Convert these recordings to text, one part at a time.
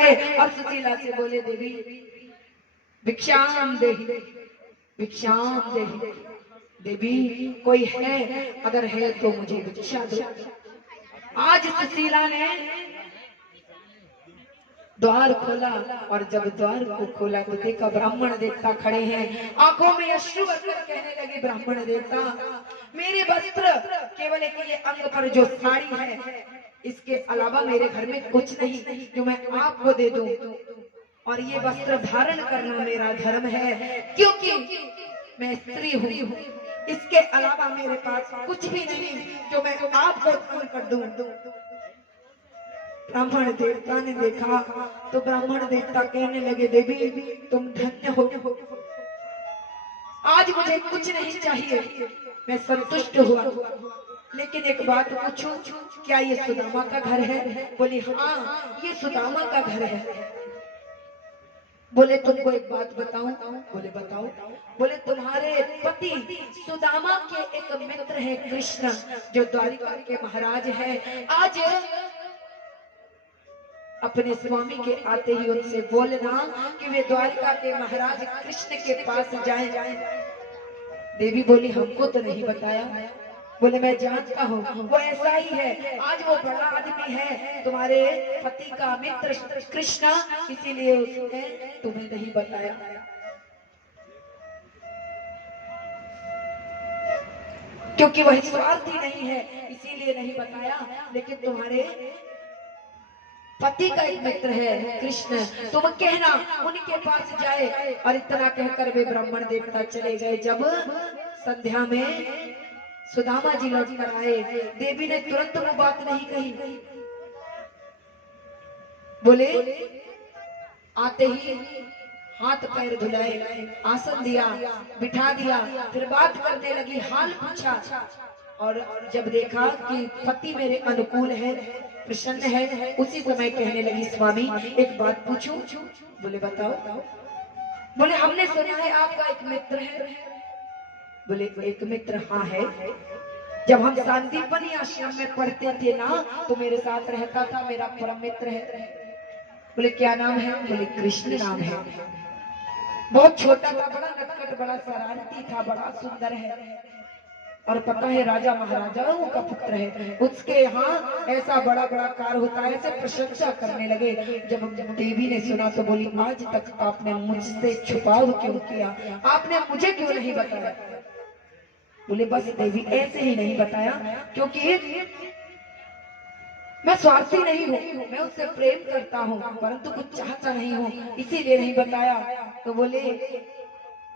गए और सुशीला से बोले, देवी भिक्षाम देहि, भिक्षाम देहि। देवी कोई है? अगर है तो मुझे भिक्षा दो। आज सुशीला ने द्वार खोला और जब द्वार को खोला तो देखा ब्राह्मण देवता खड़े हैं, आंखों में अश्रु भरकर कहने लगे, ब्राह्मण देवता मेरे वस्त्र केवल एक ये अंग पर जो साड़ी है, इसके अलावा मेरे घर में कुछ नहीं जो मैं आपको दे दूं, और ये वस्त्र धारण करना मेरा धर्म है क्योंकि मैं स्त्री हूँ। इसके अलावा मेरे पास कुछ भी नहीं जो मैं आपको दान कर दूं। ब्राह्मण देवता ने देखा तो ब्राह्मण देवता कहने लगे, देवी तुम धन्य हो, आज मुझे कुछ नहीं चाहिए, मैं संतुष्ट हुआ। लेकिन एक बात पूछूं, क्या ये सुदामा का घर है? बोली हाँ ये सुदामा का घर है। बोले तुमको एक बात बताऊं? बोले बताओ। बोले तुम्हारे पति सुदामा के एक मित्र है कृष्ण, जो द्वारिका के महाराज है। आज अपने स्वामी के आते ही उनसे बोलना कि वे द्वारिका के महाराज कृष्ण के पास जाएं। देवी बोली हमको तो नहीं बताया। बोले मैं जानता हूँ वो ऐसा ही है, आज वो बड़ा आदमी है तुम्हारे पति का मित्र कृष्ण, इसीलिए उसने तुम्हें नहीं बताया। क्योंकि वह स्वार्थी नहीं है इसीलिए नहीं बताया। लेकिन तुम्हारे पति का एक मित्र है कृष्ण, तुम कहना उनके पास जाए। और इतना कहकर वे ब्राह्मण देवता चले गए। जब संध्या में सुदामा जी लौट कर आए, देवी ने तुरंत वो बात नहीं कही। बोले आते ही हाथ पैर धुलाए, आसन दिया, बिठा दिया, फिर बात करने लगी, हाल पूछा। और जब देखा कि पति मेरे अनुकूल है, प्रसन्न है, उसी समय कहने लगी, स्वामी एक बात पूछूं? बोले बताओ। बोले हमने सुना है आपका एक मित्र है। बोले एक मित्र? हाँ है। जब हम सांदीपनी आश्रम में पढ़ते थे ना तो मेरे साथ रहता था, मेरा परम मित्र है। बोले क्या नाम है? बोले कृष्ण नाम है। बहुत छोटा था, बड़ा नटखट, बड़ा शरारती था, बड़ा सुंदर है। और पता है राजा महाराजाओं का पुत्र है। उसके यहाँ ऐसा बड़ा बड़ा कार होता है, ऐसे प्रशंसा करने लगे। जब देवी ने सुना तो बोली आज तक आपने मुझसे छुपाव क्यों किया? आपने मुझे क्यों नहीं बताया? बोले बस देवी ऐसे ही नहीं बताया क्योंकि मैं स्वार्थी नहीं हूँ, मैं उससे प्रेम करता हूँ परंतु कुछ चाहता नहीं हूँ, इसीलिए नहीं बताया। तो बोले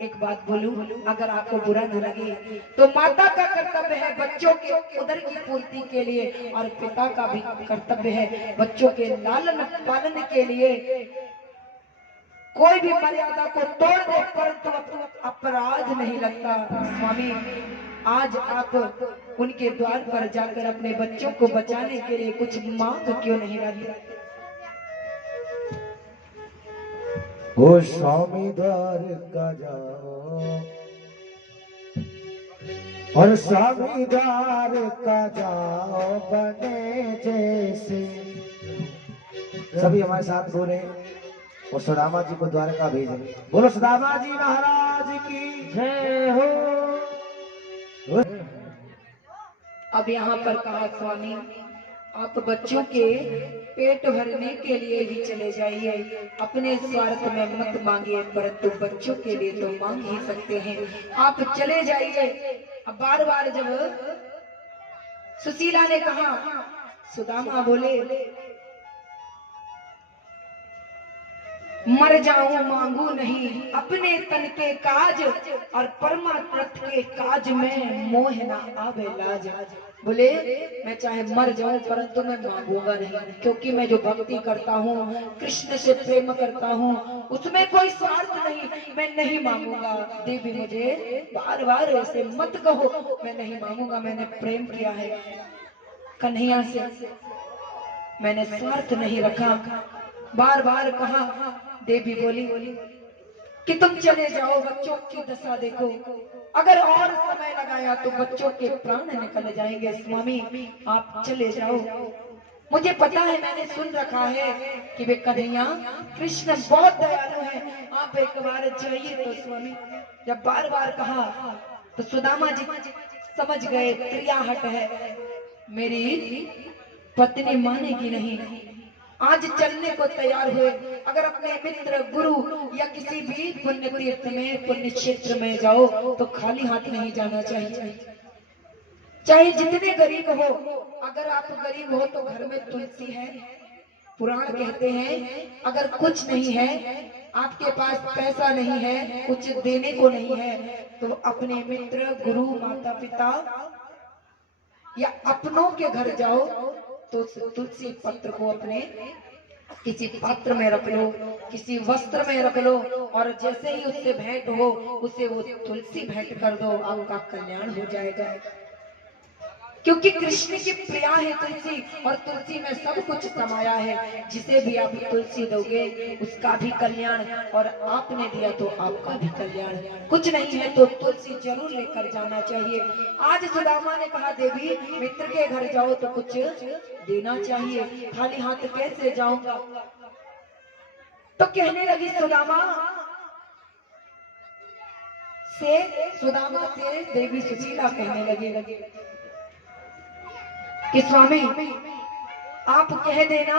एक बात बोलूं, अगर आपको बुरा न लगे तो माता का कर्तव्य है बच्चों के उदर की पूर्ति के लिए, और पिता का भी कर्तव्य है बच्चों के लालन पालन के लिए। कोई भी मर्यादा को तोड़ दे परंतु अपराध नहीं लगता। स्वामी आज आप उनके द्वार पर जाकर अपने बच्चों को बचाने के लिए कुछ मांग क्यों नहीं रखते? ओ स्वामी द्वार का जाओ और स्वामी द्वार का जाओ बने जैसे। सभी हमारे साथ बोले और सुदामा जी को द्वारका भेजे। बोलो सुदामा जी महाराज की जय हो। अब यहाँ पर कहा स्वामी आप बच्चों के पेट भरने के लिए ही चले जाइए, अपने स्वार्थ में मत मांगिए, परंतु बच्चों के लिए तो मांग ही सकते हैं। आप चले जाइए। अब बार बार जब सुशीला ने कहा, सुदामा बोले मर जाऊं मांगू नहीं, अपने तन के काज और परमात्मा के काज में मोह ना आवे लाज। बोले मैं चाहे मर जाऊं परंतु मैं मांगूंगा नहीं, क्योंकि मैं जो भक्ति करता हूँ, कृष्ण से प्रेम करता हूँ, उसमें कोई स्वार्थ नहीं, मैं नहीं मांगूंगा। देवी मुझे बार बार ऐसे मत कहो, मैं नहीं मांगूंगा। मैंने प्रेम किया है कन्हैया से, मैंने स्वार्थ नहीं रखा। बार बार कहा। देवी बोली कि तुम चले जाओ, बच्चों की दशा देखो, अगर और समय लगाया तो बच्चों के प्राण निकल जाएंगे। स्वामी आप चले जाओ। मुझे पता है, मैंने सुन रखा है कि वे कन्हैया कृष्ण बहुत दयालु है, आप एक बार जाइए। तो स्वामी जब बार बार कहा तो सुदामा जी समझ गए त्रियाहट है, मेरी पत्नी मानेगी नहीं। आज चलने को तैयार हुए। अगर अपने मित्र गुरु या किसी भी पुण्य तीर्थ में पुण्य क्षेत्र में जाओ तो खाली हाथ नहीं जाना चाहिए, चाहे जितने गरीब हो। अगर आप गरीब हो तो घर में तुलसी है। पुराण कहते हैं अगर कुछ नहीं है, आपके पास पैसा नहीं है, कुछ देने को नहीं है, तो अपने मित्र गुरु माता पिता या अपनों के घर जाओ तो तुलसी पत्र को अपने किसी पात्र में रख लो, किसी वस्त्र में रख लो, और जैसे ही उससे भेंट हो उसे वो तुलसी भेंट कर दो, आपका कल्याण हो जाएगा। क्योंकि कृष्ण की प्रिया है तुलसी, और तुलसी में सब कुछ समाया है। जिसे भी आप तुलसी दोगे उसका भी कल्याण, और आपने दिया तो आपका भी कल्याण। कुछ नहीं है तो तुलसी जरूर लेकर जाना चाहिए। आज सुदामा ने कहा देवी मित्र के घर जाओ तो कुछ देना चाहिए, खाली हाथ कैसे जाऊंगा। तो कहने लगी सुदामा से देवी सुशीला कहने लगी कि स्वामी आप कह देना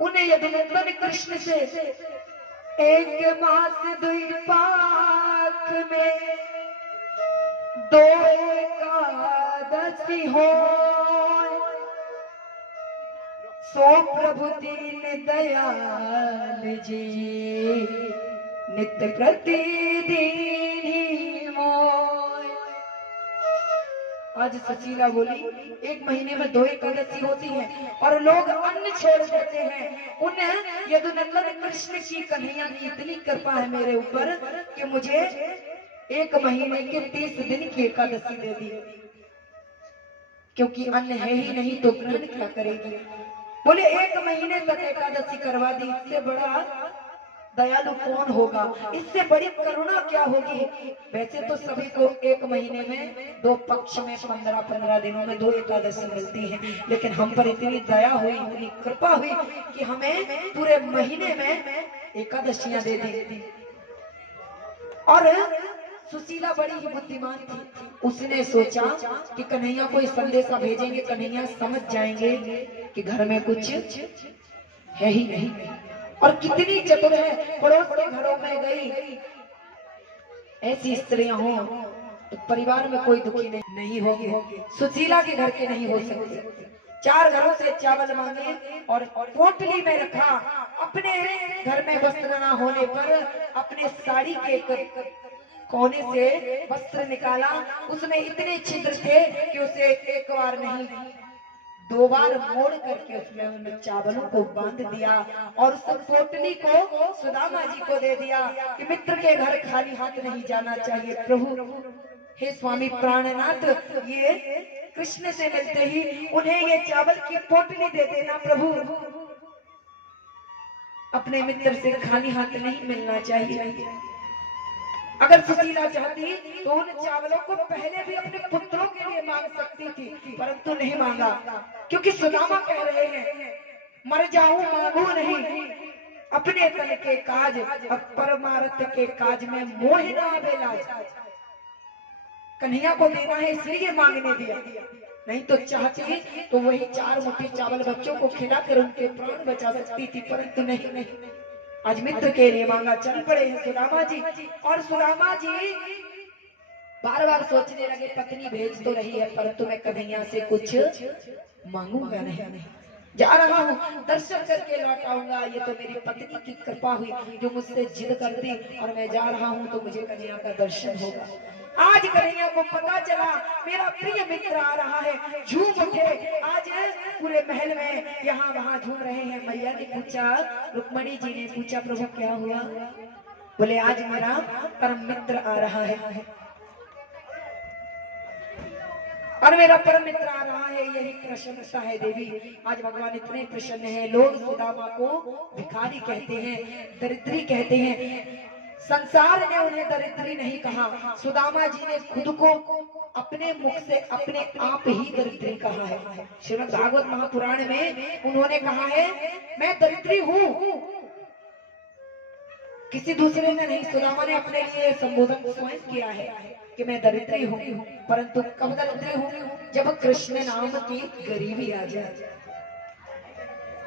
उन्हें यदुनंदन कृष्ण से, एक मास दुई पाख में दो एकादशी हो, सो प्रभु दीन दयाल जी नित्य प्रतिदिन ही मोय। आज सुशीला बोली एक महीने में दो एकादशी होती है और लोग अन्न छोड़ देते हैं। उन्हें यदुनंदन कृष्ण की कन्हैया की इतनी कृपा है मेरे ऊपर कि मुझे एक महीने के 30 दिन की एकादशी दे दी, क्योंकि अन्न है ही नहीं तो ग्रहण क्या करेगी। बोले एक महीने तक एकादशी करवा दी, इससे बड़ा दयालु कौन होगा, इससे बड़ी करुणा क्या होगी। वैसे तो सभी को एक महीने में दो पक्ष में 15-15 दिनों में दो एकादशी मिलती है, लेकिन हम पर इतनी दया हुई, इतनी कृपा हुई कि हमें पूरे महीने में एकादशियां दे दी। और सुशीला बड़ी ही बुद्धिमान थी, उसने सोचा कि कन्हैया को इस संदेशा भेजेंगे, कन्हैया समझ जाएंगे कि घर में कुछ है ही नहीं। और कितनी चतुर है, पड़ोस के घरों में गई, ऐसी स्त्रियां हो तो परिवार में कोई दुखी नहीं होगी। सुशीला के घर के नहीं हो सकते। 4 घरों से चावल मांगे और पोटली में रखा। अपने घर में वस्त्र न होने पर अपने साड़ी के कोने से वस्त्र निकाला, उसमें इतने छिद्र थे कि उसे एक बार नहीं 2 बार मोड़ करके उसमें उन चावलों को बांध दिया और उस पोटली को सुदामा जी को दे दिया कि मित्र के घर खाली हाथ नहीं जाना चाहिए। प्रभु हे स्वामी प्राणनाथ, ये कृष्ण से मिलते ही उन्हें ये चावल की पोटली दे देना प्रभु, अपने मित्र से खाली हाथ नहीं मिलना चाहिए। अगर सुशीला चाहती तो उन चावलों को पहले भी अपने पुत्रों के लिए मांग सकती थी, परंतु नहीं मांगा, क्योंकि सुदामा कह रहे हैं मर जाऊं मांगू नहीं, अपने तन के काज और परमार्थ के काज में मोह न आवे लाज। कन्हैया को देना है इसलिए मांगने दिया, नहीं तो चाहती तो वही 4 मुट्ठी चावल बच्चों को खिलाकर उनके प्राण बचा सकती थी, परंतु नहीं, आज मित्र के लिए मांगा। चल पड़े हैं सुदामा जी, और सुदामा जी बार बार सोचने लगे पत्नी भेज तो रही है परंतु मैं कन्हैया से कुछ मांगूंगा नहीं, जा रहा हूँ दर्शन करके लौट आऊंगा। ये तो मेरी पत्नी की कृपा हुई जो मुझसे जिद कर दी, और मैं जा रहा हूँ तो मुझे कन्हैया का दर्शन होगा। आज कन्हैया को पता चला मेरा प्रिय मित्र आ रहा है, झूम उठे। आज पूरे महल में यहाँ वहाँ झूम रहे हैं। मैया ने पूछा, रुक्मणी जी ने पूछा प्रभु क्या हुआ? बोले आज मेरा परम मित्र आ रहा है, और मेरा परम मित्र आ रहा है, यही प्रशंसा है देवी। आज भगवान इतने प्रसन्न है। लोग सुदामा को भिखारी कहते हैं, दरिद्री कहते हैं, संसार ने उन्हें दरिद्री नहीं कहा, सुदामा जी ने खुद को अपने मुख से अपने आप ही दरिद्री कहा है। श्रीमद् भागवत महापुराण में उन्होंने कहा है मैं दरिद्री हूँ, किसी दूसरे ने नहीं। सुदामा ने अपने लिए संबोधन स्वयं किया है कि मैं दरिद्री हूँ, परंतु कब दरिद्री हूँ? जब कृष्ण नाम की गरीबी आ जाए।